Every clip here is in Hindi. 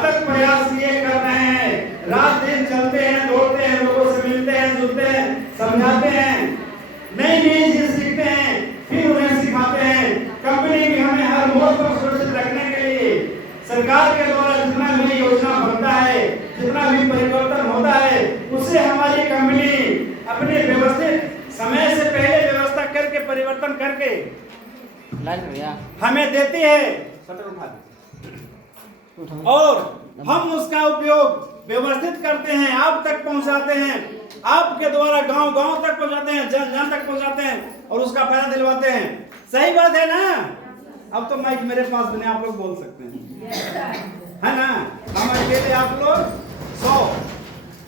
अथक प्रयास ये कर रहे हैं, रात दिन चलते हैं, दौड़ते हैं, लोगों से मिलते हैं, जुलते हैं, समझाते हैं, नई नई चीज सीखते हैं, फिर उन्हें सिखाते हैं। कंपनी भी हमें हर मोड़ पर सुरक्षित रखने के लिए सरकार के द्वारा जितना भी योजना बनता है, जितना भी परिवर्तन होता है, उसे हमारी कंपनी अपने व्यवस्थित समय से पहले व्यवस्था करके परिवर्तन करके हमें देती है, और हम उसका उपयोग व्यवस्थित करते हैं, आप तक पहुंचाते हैं, आपके द्वारा गांव गांव तक पहुंचाते हैं, जन जन तक पहुंचाते हैं और उसका फायदा दिलवाते हैं। सही बात है ना? अब तो माइक मेरे पास बने, आप लोग बोल सकते हैं, है ना? हम अकेले, आप लोग 100,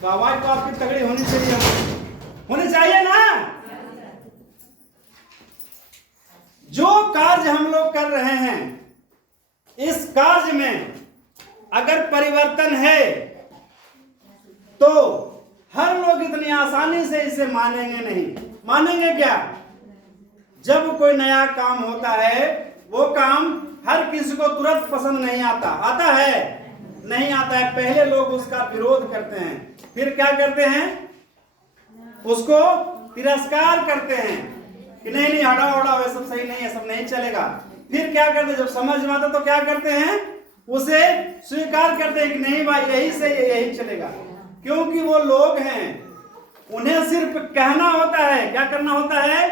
तो आवाज तो आपकी तगड़ी होनी चाहिए ना? जो कार्य हम लोग कर रहे हैं, इस कार्य में अगर परिवर्तन है तो हर लोग इतनी आसानी से इसे मानेंगे नहीं। मानेंगे क्या? जब कोई नया काम होता है, वो काम हर किसी को तुरंत पसंद नहीं आता। आता है? नहीं आता है। पहले लोग उसका विरोध करते हैं, फिर क्या करते हैं? उसको तिरस्कार करते हैं कि नहीं नहीं, हटाओ हटाओ, ये सब सही नहीं है, सब नहीं चलेगा। फिर क्या करते हैं? जब समझ में आता तो क्या करते हैं? उसे स्वीकार करते हैं कि नहीं भाई, यही सही है, यही चलेगा। क्योंकि वो लोग हैं, उन्हें सिर्फ कहना होता है। क्या करना होता है?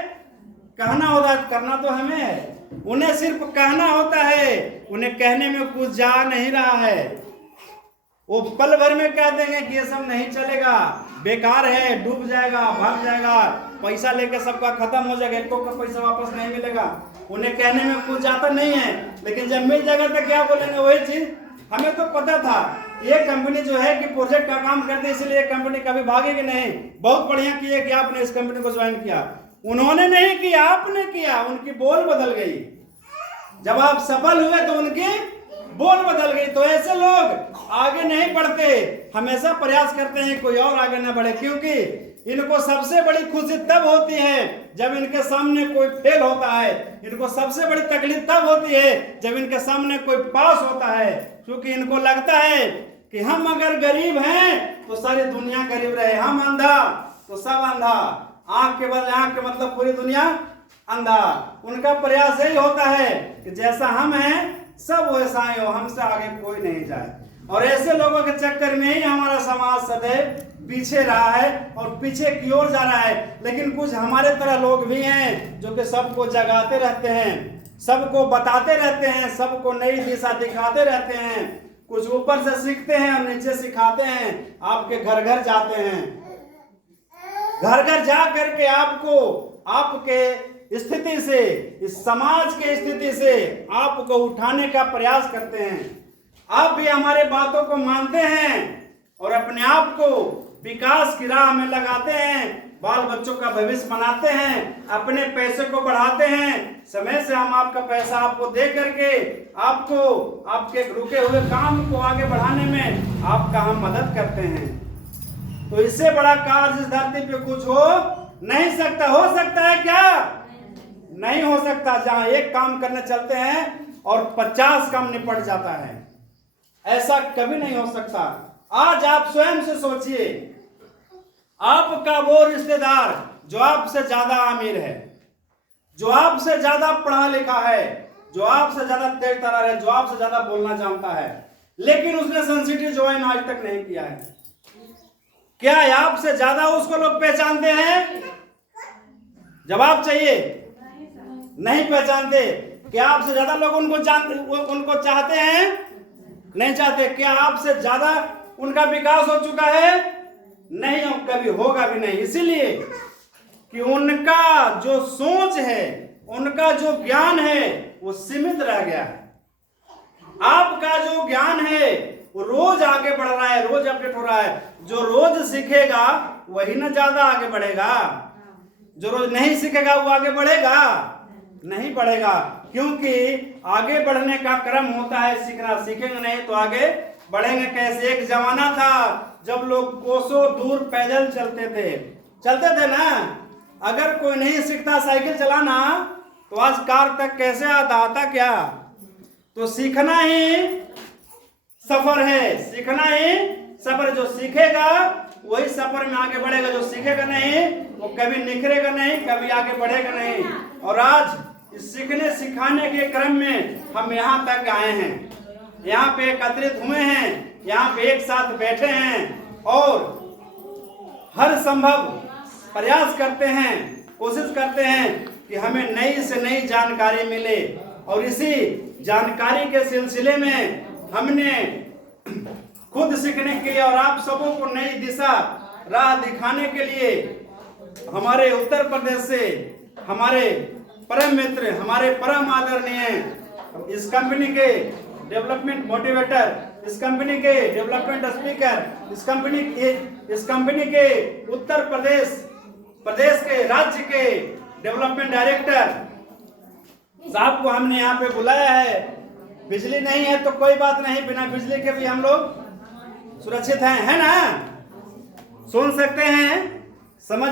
कहना होता है। करना तो हमें है, उन्हें सिर्फ कहना होता है। उन्हें कहने में कुछ जा नहीं रहा है। वो पल भर में कह देंगे कि ये सब नहीं चलेगा, बेकार है, डूब जाएगा, भाग जाएगा, पैसा लेके सबका खत्म हो जाएगा, एक का पैसा वापस नहीं मिलेगा। उन्हें कहने में कुछ जाता नहीं है, लेकिन जब मिल जाएगा तो क्या बोलेंगे? वही चीज हमें तो पता था, ये कंपनी जो है कि प्रोजेक्ट का काम करते हैं, इसलिए कंपनी कभी भागेगी नहीं। बहुत बढ़िया किया कि आपने इस कंपनी को ज्वाइन किया। उन्होंने नहीं किया, आपने किया। उनकी बोल बदल गई। जब आप सफल हुए तो उनकी बोल बदल गई। तो ऐसे लोग आगे नहीं बढ़ते, हमेशा प्रयास करते हैं कोई और आगे न बढ़े, क्योंकि इनको सबसे बड़ी खुशी तब होती है जब इनके सामने कोई फेल होता है। इनको सबसे बड़ी तकलीफ तब होती है जब इनके सामने कोई पास होता है, क्योंकि इनको लगता है कि हम अगर गरीब हैं तो सारी दुनिया गरीब रहे, हम अंधा तो सब अंधा, आंख के बदले आंख के मतलब पूरी दुनिया अंधा। उनका प्रयास यही होता है कि जैसा हम हैं सब वैसा ही हो, हमसे आगे कोई नहीं जाए। और ऐसे लोगों के चक्कर में ही हमारा समाज सदैव पीछे रहा है और पीछे की ओर जा रहा है। लेकिन कुछ हमारे तरह लोग भी हैं जो कि सबको जगाते रहते हैं, सबको बताते रहते हैं, सबको नई दिशा दिखाते रहते हैं। कुछ ऊपर से सीखते हैं और नीचे सिखाते हैं। आपके घर घर जाते हैं, घर घर जा करके आपको आपके स्थिति से, इस समाज के स्थिति से आपको उठाने का प्रयास करते हैं। आप भी हमारे बातों को मानते हैं और अपने आप को विकास की राह में लगाते हैं, बाल बच्चों का भविष्य बनाते हैं, अपने पैसे को बढ़ाते हैं। समय से हम आपका पैसा आपको दे करके आपको आपके रुके हुए काम को आगे बढ़ाने में आपका हम मदद करते हैं। तो इससे बड़ा कार्य इस धरती पे कुछ हो नहीं सकता। हो सकता है क्या? नहीं हो सकता। जहां एक काम करने चलते हैं और 50 काम निपट जाता है, ऐसा कभी नहीं हो सकता। आज आप स्वयं से सोचिए, आपका वो रिश्तेदार जो आपसे ज्यादा अमीर है, जो आपसे ज्यादा पढ़ा लिखा है, जो आपसे ज्यादा तेज तरार है, जो आपसे ज्यादा बोलना जानता है, लेकिन उसने संसिटी ज्वाइन आज तक नहीं किया है। क्या आपसे ज्यादा उसको लोग पहचानते हैं? जवाब चाहिए। नहीं पहचानते। क्या आपसे ज्यादा लोग उनको चाहते हैं? नहीं चाहते। क्या आपसे ज्यादा उनका विकास हो चुका है? नहीं, कभी होगा भी नहीं। इसीलिए कि उनका जो सोच है, उनका जो ज्ञान है वो सीमित रह गया है। आपका जो ज्ञान है वो रोज आगे बढ़ रहा है, रोज अपडेट हो रहा है। जो रोज सीखेगा वही ना ज्यादा आगे बढ़ेगा। जो रोज नहीं सीखेगा वो आगे बढ़ेगा? नहीं बढ़ेगा। क्योंकि आगे बढ़ने का क्रम होता है सीखना। सीखेंगे नहीं तो आगे बढ़ेंगे कैसे? एक जमाना था जब लोग कोसों दूर पैदल चलते थे ना। अगर कोई नहीं सीखता साइकिल चलाना तो आज कार तक कैसे आता क्या? तो सीखना ही सफर है, सीखना ही सफर। जो सीखेगा वही सफर में आगे बढ़ेगा, जो सीखेगा नहीं वो कभी निखरेगा नहीं, कभी आगे बढ़ेगा नहीं। और आज इस सीखने सिखाने के क्रम में हम यहाँ तक आए हैं, यहाँ पे एकत्रित हुए हैं, यहाँ पे एक साथ बैठे हैं और हर संभव प्रयास करते हैं, कोशिश करते हैं कि हमें नई से नई जानकारी मिले। और इसी जानकारी के सिलसिले में हमने खुद सीखने के लिए और आप सबों को नई दिशा राह दिखाने के लिए हमारे उत्तर प्रदेश से हमारे परम मित्र, हमारे परम आदरणीय इस कंपनी के डेवलपमेंट मोटिवेटर, इस कंपनी के डेवलपमेंट स्पीकर, इस कंपनी के उत्तर प्रदेश के राज्य के डेवलपमेंट डायरेक्टर साहब को हमने यहाँ पे बुलाया है। बिजली नहीं है तो कोई बात नहीं, बिना बिजली के भी हम लोग सुरक्षित हैं, है ना? सुन सकते हैं, समझ